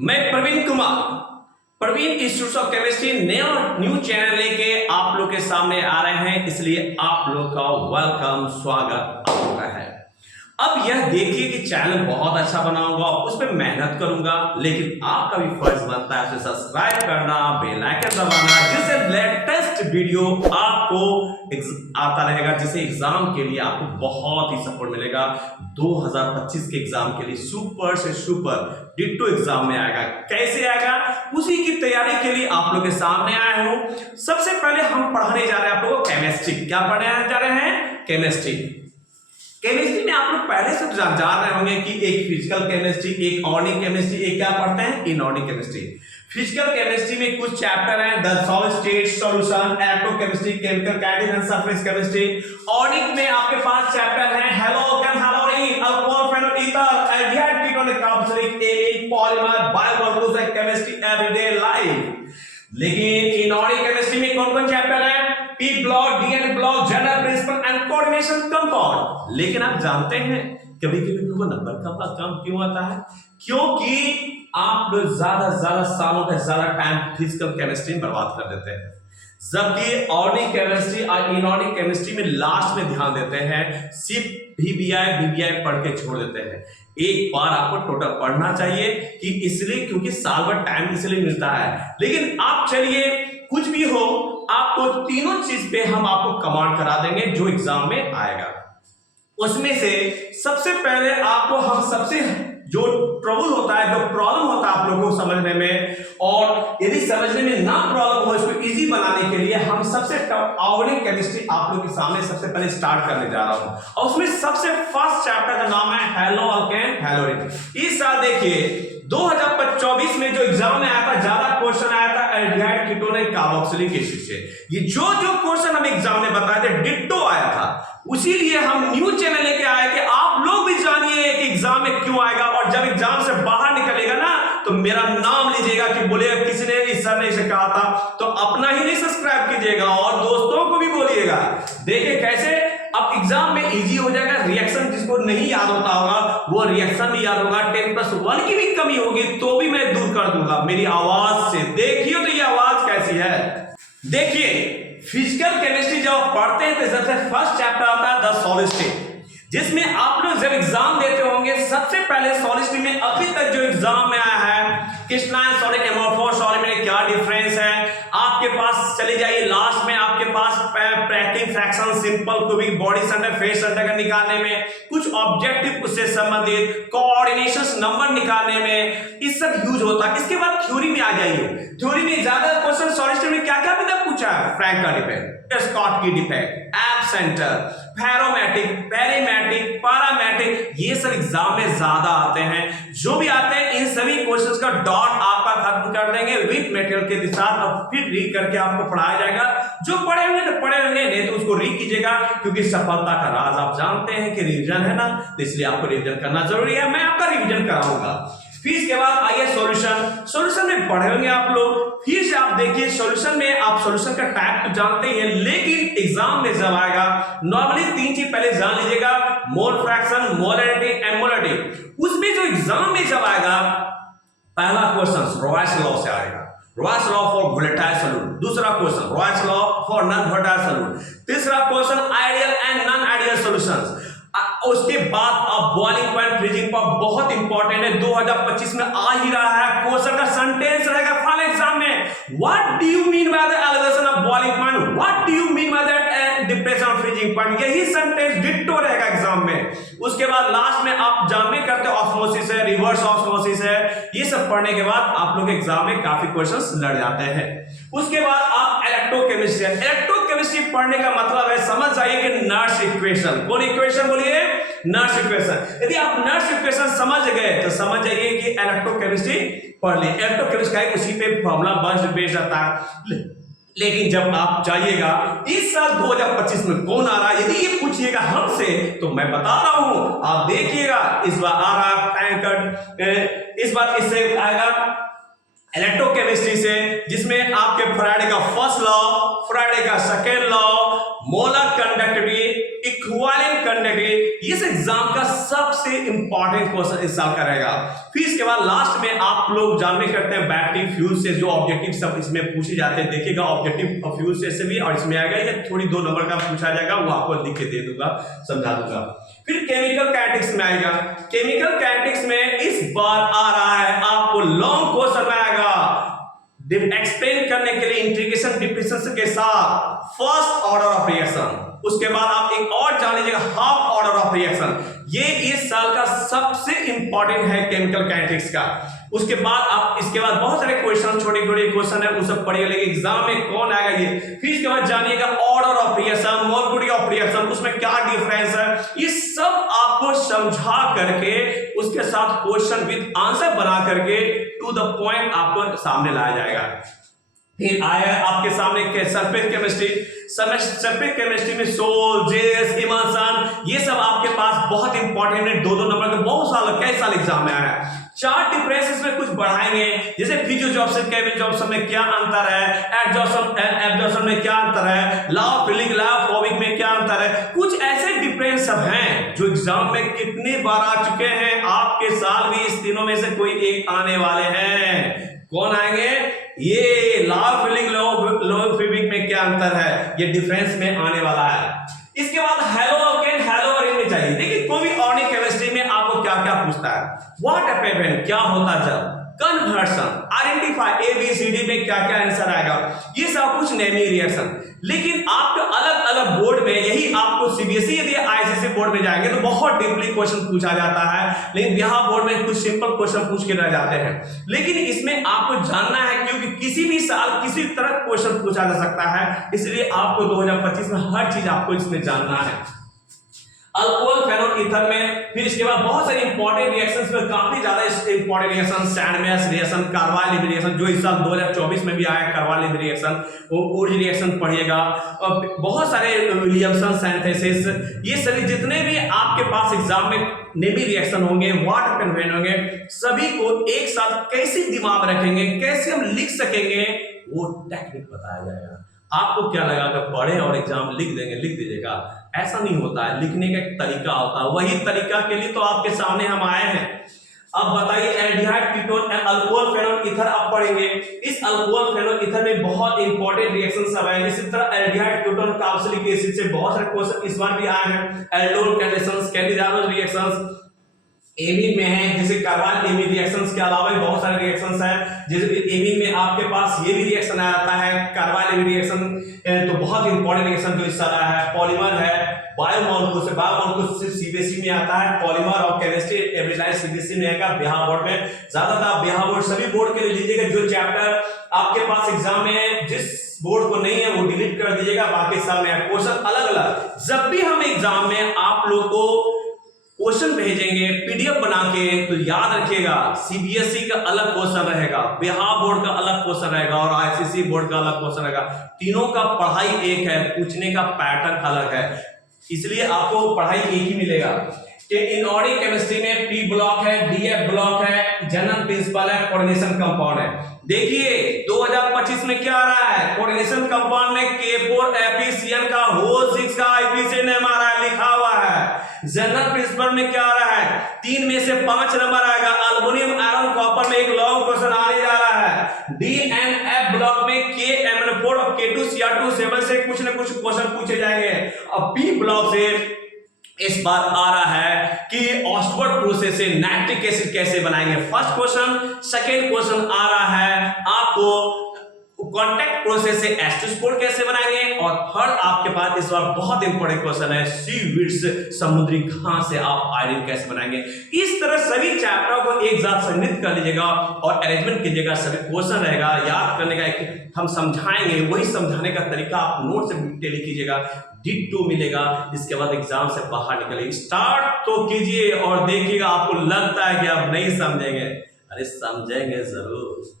मैं Praveen Kumar, Praveen institute of chemistry new channel लेके आप लोग के सामने आ रहे हैं, इसलिए आप लोग का वेलकम स्वागत आप लोग का है। अब यह देखिए कि चैनल बहुत अच्छा बनाऊंगा, उस पर मेहनत करूंगा, लेकिन आपका भी फर्ज बनता है उसे सब्सक्राइब करना, बेल आइकन दबाना, जिससे लेटेस्ट वीडियो आपको आता रहेगा, जिससे एग्जाम के लिए आपको बहुत ही सपोर्ट मिलेगा। 2025 के एग्जाम के लिए सुपर से सुपर डिट्टो एग्जाम में आएगा। कैसे आएगा उसी की तैयारी के लिए आप लोग के सामने आया हूं। सबसे पहले हम पढ़ाने जा रहे हैं आप लोगों को केमिस्ट्री। क्या पढ़ने जा रहे हैं? केमिस्ट्री। केमिस्ट्री में आप लोग पहले से जान रहे होंगे कि एक फिजिकल केमिस्ट्री, एक ऑर्गेनिक केमिस्ट्री, एक क्या पढ़ते हैं? Inorganic chemistry. फिजिकल केमिस्ट्री में कुछ चैप्टर हैं, the solid state solution, electrochemistry, chemical kinetics and surface chemistry. Organic में आपके पास चैप्टर हैं haloalkane, haloarene, alcohol, phenol, ether, aldehyde, ketone, carboxylic acid, polymer, biomolecules and chemistry everyday life. लेकिन inorganic chemistry में कौन-कौन चैप्टर हैं? P block, d and block, general principle and coordination compound. लेकिन आप जानते हैं कभी-कभी लोगों को नंबर कम क्यों आता है? क्योंकि आप लोग ज्यादा सालों का ज्यादा टाइम फिजिकल केमिस्ट्री में बर्बाद कर देते हैं, जबकि ऑर्गेनिक केमिस्ट्री और इनऑर्गेनिक केमिस्ट्री में लास्ट में ध्यान देते हैं, सिर्फ बीबीआई पढ़ के छोड़ देते हैं। एक बार आपको टोटल पढ़ना चाहिए कि इसलिए क्योंकि साल भर टाइम इसलिए मिलता है। लेकिन आप चलिए कुछ भी हो, आपको तीनों चीज पे हम आपको कमांड करा देंगे जो एग्जाम में आएगा। उसमें से सबसे पहले आपको हम सबसे जो ट्रबल होता है, जो प्रॉब्लम होता है आप लोगों को समझने में, और यदि समझने में ना प्रॉब्लम हो, इसको इजी बनाने के लिए हम सबसे टफ ऑर्गेनिक केमिस्ट्री आप लोगों के सामने सबसे पहले स्टार्ट करने जा रहा हूं। और उसमें सबसे फर्स्ट चैप्टर का नाम है हैलोअल्केन हैलोरीन। इस साल देखिए 2024 में जो एग्जाम में आया था, ज्यादा क्वेश्चन आया था एल्डिहाइड, कीटोन, कार्बोक्सिलिक एसिड से। ये जो क्वेश्चन हम एग्जाम में बताए थे डिट्टो आया था, उसीलिए हम न्यू चैनल लेके आए कि आप लोग भी जानिए कि एग्जाम में क्यों आएगा, और जब एग्जाम से बाहर निकलेगा ना तो मेरा नाम लीजिएगा कि बोलेगा किसने इस सर ने इसे कहा था, तो अपना ही नहीं सब्सक्राइब कीजिएगा और दोस्तों को भी बोलिएगा। देखिए कैसे अब एग्जाम में इजी हो जाएगा। रिएक्शन जिसको नहीं याद होता होगा वो रिएक्शन भी याद होगा। 10+1 की भी कमी होगी तो भी मैं दूर कर दूंगा मेरी आवाज से। देखिए तो ये आवाज कैसी है। देखिए फिजिकल केमिस्ट्री जब आप पढ़ते हैं तो सबसे फर्स्ट चैप्टर आता है द सॉलिड स्टेट, जिसमें आप लोग जब एग्जाम देते होंगे सबसे पहले सॉलिड स्टेट में अभी तक जो एग्जाम में आया है क्रिस्टलाइन सॉलिड, एमोर्फोस सॉलिड में क्या डिफरेंस है आपके पास। चले जाइए लास्ट में आपके पास packing fraction, simple cubic, body center, face center का निकालने में, कुछ ऑब्जेक्टिव उससे संबंधित, कोऑर्डिनेशन नंबर निकालने में इस सब यूज होता है। इसके बाद थ्योरी में आ जाइए। थ्योरी में ज्यादा क्वेश्चन सॉलिड स्टेट में क्या क्या पूछा है? फ्रैंक का डिफेक्ट, स्कॉट की डिफेक्ट, एब्सेंटर, फेरोमैटिक, पेरीमैटिक, पैरामैटिक, ये सब एग्जाम में ज्यादा आते हैं। जो भी आते हैं इन सभी क्वेश्चंस का डॉट आपका खत्म कर देंगे विद मटेरियल के साथ, और फिर रीड करके आपको पढ़ाया जाएगा। जो पढ़े होंगे तो पढ़े होंगे, नहीं तो उसको रीड कीजिएगा, क्योंकि सफलता का राज आप जानते हैं कि रिवीजन है ना, तो इसलिए आपको रिवीजन करना जरूरी है। मैं आपका रिवीजन कराऊंगा। फिर इसके बाद आइए सॉल्यूशन। सॉल्यूशन में पढ़े होंगे आप लोग, फिर से आप देखिए सॉल्यूशन में आप सॉल्यूशन का टाइप तो जानते ही हैं, लेकिन एग्जाम में जब आएगा नॉर्मली 3 चीज पहले जान लीजिएगा, मोल फ्रैक्शन, मोलरिटी, एमोलरिटी। उसमें जो एग्जाम में जब आएगा पहला क्वेश्चन रॉयस लॉ से आएगा, Raoult's law for volatile solute. दूसरा question Raoult's law for non volatile solute. तीसरा question ideal and non ideal solutions. उसके बाद अब बॉइलिंग पॉइंट, फ्रीजिंग पॉइंट बहुत इंपॉर्टेंट है, 2025 में आ ही रहा है। क्वेश्चन का सेंटेंस रहेगा फाइनल एग्जाम में, what do you mean by the elevation of boiling point, what do you mean by that depression of freezing point, यही सेंटेंस डिट्टो रहेगा एग्जाम में। उसके बाद लास्ट में आप जानते करते ऑस्मोसिस है, रिवर्स ऑस्मोसिस है, ये सब पढ़ने के बाद आप लोग एग्जाम में काफी क्वेश्चंस लड़ जाते हैं। उसके बाद आप इलेक्ट्रोकेमिस्ट्री, इलेक्ट्रोकेमिस्ट्री पढ़ने का मतलब है, समझ जाइए कि नर्स इक्वेशन। कौन इक्वेशन बोलिए? Nernst equation. यदि आप नर्स इक्वेशन समझ गए तो समझ जाइए कि इलेक्ट्रोकेमिस्ट्री पढ़ ली। इलेक्ट्रोकेमिस्ट्री का उसी पे फॉर्मूला बेस्ड रहता है। लेकिन जब आप जाइएगा इस साल 2025 में कौन आ रहा है, यदि ये पूछिएगा हमसे तो मैं बता रहा हूं, आप देखिएगा इस बार आ रहा है, इस बार इससे आएगा इलेक्ट्रोकेमिस्ट्री से, जिसमें आपके फैराडे का फर्स्ट लॉ, फैराडे का second law, molar conductivity, equivalent conductivity, इस एग्जाम का सबसे इंपॉर्टेंट क्वेश्चन इस साल का रहेगा। फिर इसके बाद लास्ट में आप लोग जानने करते हैं बैटरी फ्यूज से जो ऑब्जेक्टिव सब इसमें पूछे जाते हैं, देखिएगा ऑब्जेक्टिव फ्यूज से भी और इसमें आएगा, ये थोड़ी 2 नंबर का पूछा जाएगा, वो आपको लिख के दे दूंगा, समझा दूंगा। फिर केमिकल काइनेटिक्स में आएगा। केमिकल काइनेटिक्स में इस बार आ रहा है आपको लॉन्ग क्वेश्चन आएगा एक्सप्लेन करने के लिए इंटीग्रेशन डिफरेंशिएशन के साथ फर्स्ट ऑर्डर ऑफ रिएक्शन। उसके बाद आप एक और जान लीजिएगा हाफ ऑर्डर ऑफ रिएक्शन। ये इस साल का सबसे इंपॉर्टेंट है केमिकल काइनेटिक्स का। उसके बाद आप इसके बाद बहुत सारे क्वेश्चन छोटे छोटे क्वेश्चन है वो सब पढ़िएगा, लेकिन एग्जाम में कौन आएगा ये। फिर इसके बाद जानिएगा order of reaction, molecular of reaction, उसमें क्या डिफरेंस है, ये सब आपको समझा करके उसके साथ क्वेश्चन विद आंसर बना करके टू द पॉइंट आपको सामने लाया जाएगा। फिर आया आपके सामने सरफेस केमिस्ट्री। सरफेस केमिस्ट्री में सोल, जेस, इमल्सन, ये सब आपके पास बहुत इंपॉर्टेंट है, 2-2 नंबर के बहुत साल कई साल एग्जाम में आया है। 4 डिफरेंसेस में कुछ बढ़ाएंगे, जैसे फिजियोजॉब्सन केमियोजॉब्सन में क्या अंतर है, एब्जॉर्प्शन में क्या अंतर है, law of filling, law of forming में क्या अंतर है, कुछ ऐसे डिफरेंस सब हैं जो एग्जाम में कितने बार आ चुके हैं। आपके साल भी इस तीनों में से कोई एक आने वाले हैं। कौन आएंगे? ये law of filling, law of forming में क्या अंतर है, ये डिफरेंस में आने वाला है। इसके बाद हेलोकेन, हेलोअरीन में चाहिए। देखिए कोई भी ऑर्गेनिक केमिस्ट्री में आपको क्या क्या पूछता है, व्हाट हैपेंड, क्या होता जब, कन्वर्शन, आइडेंटिफाई, ABCD में क्या क्या आंसर आएगा, ये सब कुछ नेमी रिएक्शन। लेकिन आपके अलग अलग बोर्ड में यही आपको CBSE यदि ICSE बोर्ड में जाएंगे तो बहुत डीपली क्वेश्चन पूछा जाता है, लेकिन बिहार बोर्ड में कुछ सिंपल क्वेश्चन पूछ के रह जाते हैं। लेकिन इसमें आपको जानना है क्योंकि किसी भी साल किसी तरह क्वेश्चन पूछा जा सकता है, इसलिए आपको 2025 में हर चीज आपको इसमें जानना है। अल्कोहल, फेनोल, ईथर में। फिर इसके बाद बहुत सारे इंपॉर्टेंट रिएक्शंस में काफी ज्यादा important reaction, Sandmeyer reaction, carbylamine reaction जो इस साल 2024 में भी आया है, कार्बाइल रिएक्शन, वुड रिएक्शन पढ़िएगा, और बहुत सारे विलियमसन सिंथेसिस, ये सभी जितने भी आपके पास एग्जाम में नेमी रिएक्शन होंगे, वाटर कन्वेंट होंगे, सभी को एक साथ कैसे दिमाग में रखेंगे, कैसे हम लिख सकेंगे, वो टेक्निक बताया जाएगा। आपको क्या लगा कि पढ़े और एग्जाम लिख देंगे, लिख दीजिएगा, ऐसा नहीं होता है। लिखने का एक तरीका होता है, वही तरीका के लिए तो आपके सामने हम आए हैं। अब बताइए aldehyde, ketone, alcohol, phenol, ether आप पढ़ेंगे। इस अल्कोहल, फेनोल, ईथर में बहुत इंपॉर्टेंट रिएक्शन सब है। इसी तरह एल्डिहाइड, कीटोन, कार्बोक्सिलिक एसिड से बहुत सारे क्वेश्चन इस बार भी आए हैं। एल्डोल कंडीशंस, कैंडिडाइज रिएक्शंस एमीन में है, जैसे कार्बाइल एमीन रिएक्शंस के अलावा भी बहुत सारे रिएक्शंस हैं। जैसे एमीन में आपके पास ये भी रिएक्शन आ जाता है, कार्बाइल एमीन रिएक्शन तो बहुत इंपॉर्टेंट रिएक्शन जो इस साल आया है। पॉलीमर है, बायोमॉलिक्यूल से, बायोमॉलिक्यूल सिर्फ CBSE में आता है, पॉलीमर और केमिस्ट्री एवरेज CBSE में आएगा, बिहार बोर्ड में ज्यादातर बिहार बोर्ड सभी बोर्ड के लिए लीजिएगा। जो चैप्टर आपके पास एग्जाम में जिस बोर्ड को नहीं है वो डिलीट कर दीजिएगा, बाकी सब में क्वेश्चन अलग अलग। जब भी हम एग्जाम में आप लोग को क्वेश्चन भेजेंगे PDF बना के, तो याद रखिएगा CBSE का अलग क्वेश्चन रहेगा, बिहार बोर्ड का अलग क्वेश्चन रहेगा और ICSE बोर्ड का अलग क्वेश्चन रहेगा। तीनों का पढ़ाई एक है, पूछने का पैटर्न अलग है, इसलिए आपको पढ़ाई एक ही मिलेगा। कि इनऑर्गेनिक केमिस्ट्री में P ब्लॉक है, DF ब्लॉक है, जनरल प्रिंसिपल है, कोऑर्डिनेशन कंपाउंड है। देखिए 2025 में क्या आ रहा है, कोऑर्डिनेशन कंपाउंड में K4FeCN का होल 6 का IPC नेम आ रहा है, लिखा हुआ है। जनरल प्रिंसिपल में क्या आ रहा है, 3 में से 5 नंबर आएगा। अल्युमिनियम, आयरन, कॉपर में एक लॉन्ग क्वेश्चन आने जा रहा है। DNF ब्लॉक में KMnO4 और K2Cr2 से कुछ न कुछ क्वेश्चन पूछे जाएंगे। अब P ब्लॉक से इस बार आ रहा है कि ऑस्टवर्ड प्रोसेस से नाइट्रिक एसिड कैसे बनाएंगे, फर्स्ट क्वेश्चन। सेकेंड क्वेश्चन आ रहा है आपको कांटेक्ट प्रोसेस से एस्टर कैसे बनाएंगे, और थर्ड आपके पास इस बार बहुत इंपॉर्टेंट क्वेश्चन है सीवीड्स, समुद्री घास से आप आयरन कैसे बनाएंगे। इस तरह सभी चैप्टरों को एक साथ संगठित कर लीजिएगा और अरेंजमेंट कीजिएगा, सभी क्वेश्चन रहेगा, याद करने का एक हम समझाएंगे, वही समझाने का तरीका आप नोट से डिटेल कीजिएगा, डिट्टो मिलेगा। इसके बाद एग्जाम से बाहर निकलेंगे, स्टार्ट तो कीजिए और देखिएगा आपको लगता है कि आप नहीं समझेंगे, अरे समझेंगे जरूर।